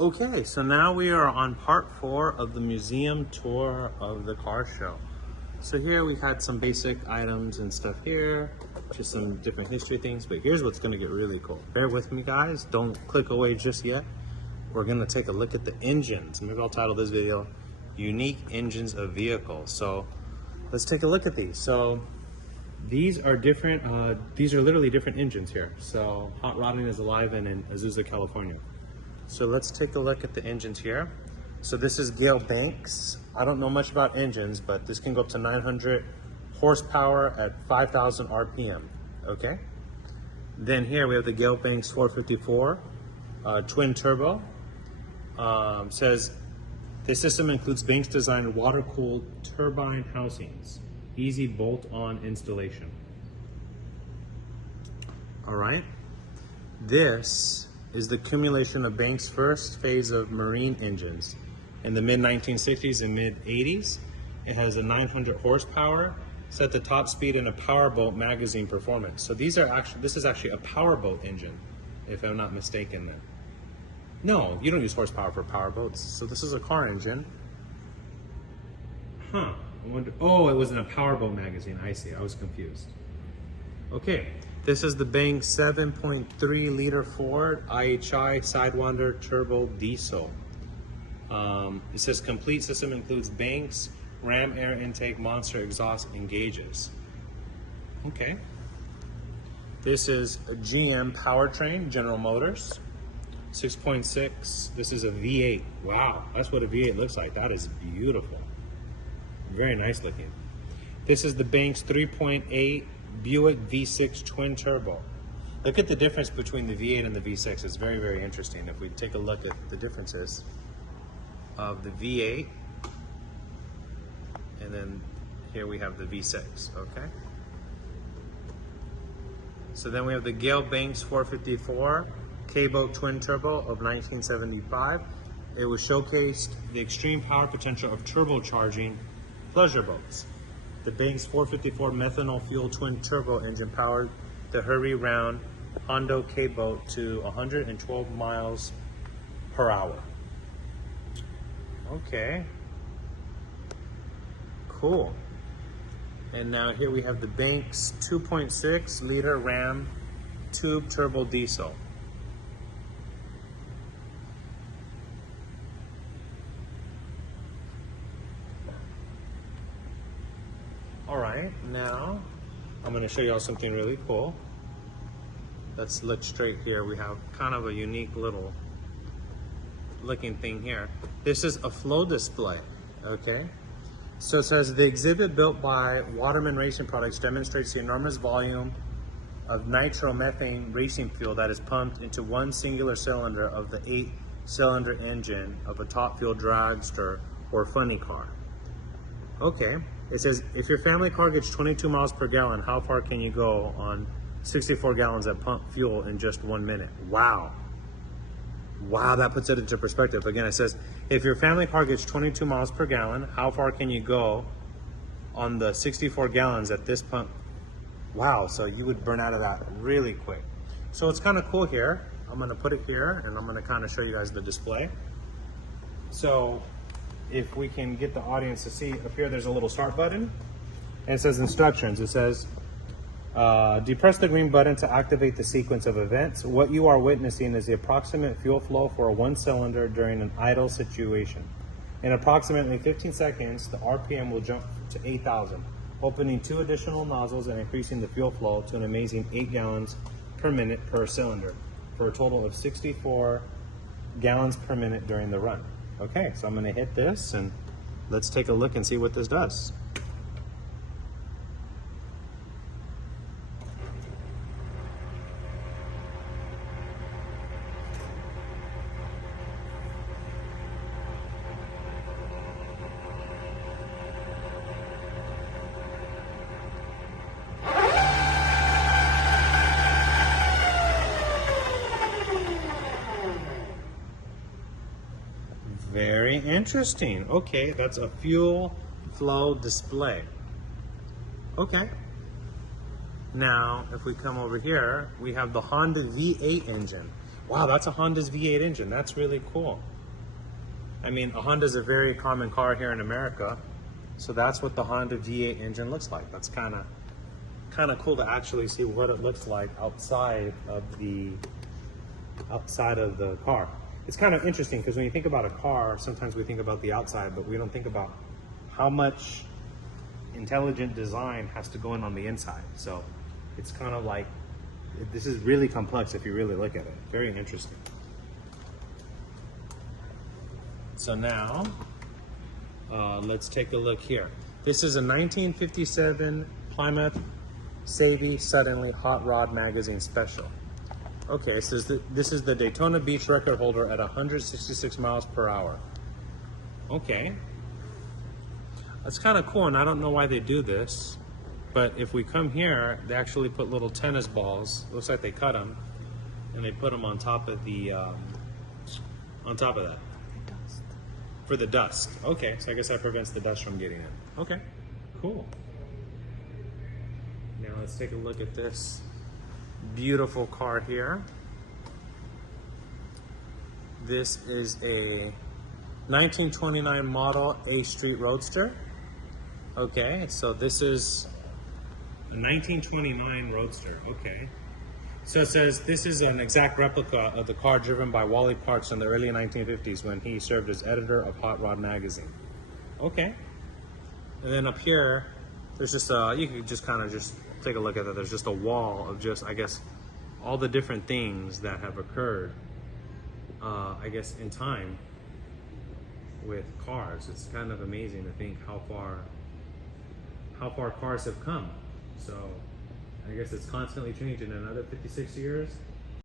Okay, so now we are on part 4 of the museum tour of the car show. So here we had some basic items and stuff here, just some different history things, but here's what's gonna get really cool. Bear with me guys, don't click away just yet. We're gonna take a look at the engines. Maybe I'll title this video, Unique Engines of Vehicles. So let's take a look at these. So these are different, these are literally different engines here. So Hot Rodding is alive and in Azusa, California. So let's take a look at the engines here. So this is Gale Banks. I don't know much about engines, but this can go up to 900 horsepower at 5,000 RPM, okay? Then here we have the Gale Banks 454 twin turbo. Says this system includes Banks designed water-cooled turbine housings. Easy bolt-on installation. All right. This is the accumulation of Banks' first phase of marine engines. In the mid-1960s and mid-80s, it has a 900 horsepower, set the top speed in a powerboat magazine performance. So this is actually a powerboat engine, if I'm not mistaken then. No, you don't use horsepower for powerboats. So this is a car engine. Huh, I wonder, oh, it was in a powerboat magazine, I see, I was confused. Okay. This is the Banks 7.3 liter Ford IHI Sidewinder Turbo Diesel. It says complete system includes Banks, ram air intake, monster exhaust, and gauges. Okay. This is a GM powertrain, General Motors, 6.6. This is a V8. Wow, that's what a V8 looks like. That is beautiful. Very nice looking. This is the Banks 3.8 Buick V6 twin turbo. Look at the difference between the V8 and the V6. It's very, very interesting. If we take a look at the differences of the V8, and then here we have the V6, okay? So then we have the Gale Banks 454 K-Boat twin turbo of 1975. It was showcased the extreme power potential of turbocharging pleasure boats. The Banks 454 methanol fuel twin turbo engine powered the Hurry Round Hondo K-Boat to 112 miles per hour. Okay. Cool. And now here we have the Banks 2.6 liter Ram tube turbo diesel. All right, now I'm going to show y'all something really cool. Let's look straight here. We have kind of a unique little looking thing here. This is a flow display, okay? So it says the exhibit built by Waterman Racing Products demonstrates the enormous volume of nitromethane racing fuel that is pumped into one singular cylinder of the 8-cylinder engine of a top fuel dragster or funny car. Okay. It says, if your family car gets 22 miles per gallon, how far can you go on 64 gallons of pump fuel in just 1 minute? Wow. Wow, that puts it into perspective. Again, it says, if your family car gets 22 miles per gallon, how far can you go on the 64 gallons at this pump? Wow, so you would burn out of that really quick. So it's kind of cool here. I'm going to put it here, and I'm going to kind of show you guys the display. So if we can get the audience to see, up here there's a little start button, and it says instructions. It says, depress the green button to activate the sequence of events. What you are witnessing is the approximate fuel flow for a one cylinder during an idle situation. In approximately 15 seconds, the RPM will jump to 8,000, opening 2 additional nozzles and increasing the fuel flow to an amazing 8 gallons per minute per cylinder, for a total of 64 gallons per minute during the run. Okay, so I'm going to hit this and let's take a look and see what this does. Very interesting. Okay, that's a fuel flow display. Okay. Now, if we come over here, we have the Honda V8 engine. Wow, that's a Honda's V8 engine. That's really cool. I mean, a Honda's a very common car here in America. So that's what the Honda V8 engine looks like. That's kind of cool to actually see what it looks like outside of the car. It's kind of interesting because when you think about a car, sometimes we think about the outside, but we don't think about how much intelligent design has to go in on the inside. So it's kind of like, this is really complex if you really look at it. Very interesting. So now, let's take a look here. This is a 1957 Plymouth Savvy Suddenly Hot Rod Magazine Special. Okay, so this is the Daytona Beach record holder at 166 miles per hour. Okay. That's kind of cool, and I don't know why they do this, but if we come here, they actually put little tennis balls. Looks like they cut them, and they put them on top of the, on top of that. Dust. For the dust. Okay, so I guess that prevents the dust from getting in. Okay, cool. Now let's take a look at this beautiful car here. This is a 1929 model A Street Roadster. Okay, so this is a 1929 Roadster. Okay. So it says this is an exact replica of the car driven by Wally Parks in the early 1950s when he served as editor of Hot Rod magazine. Okay. And then up here, there's just a, you can just kind of just take a look at that. There's just a wall of just, I guess, all the different things that have occurred, I guess, in time with cars. It's kind of amazing to think how far cars have come. So I guess it's constantly changing. In another 56 years,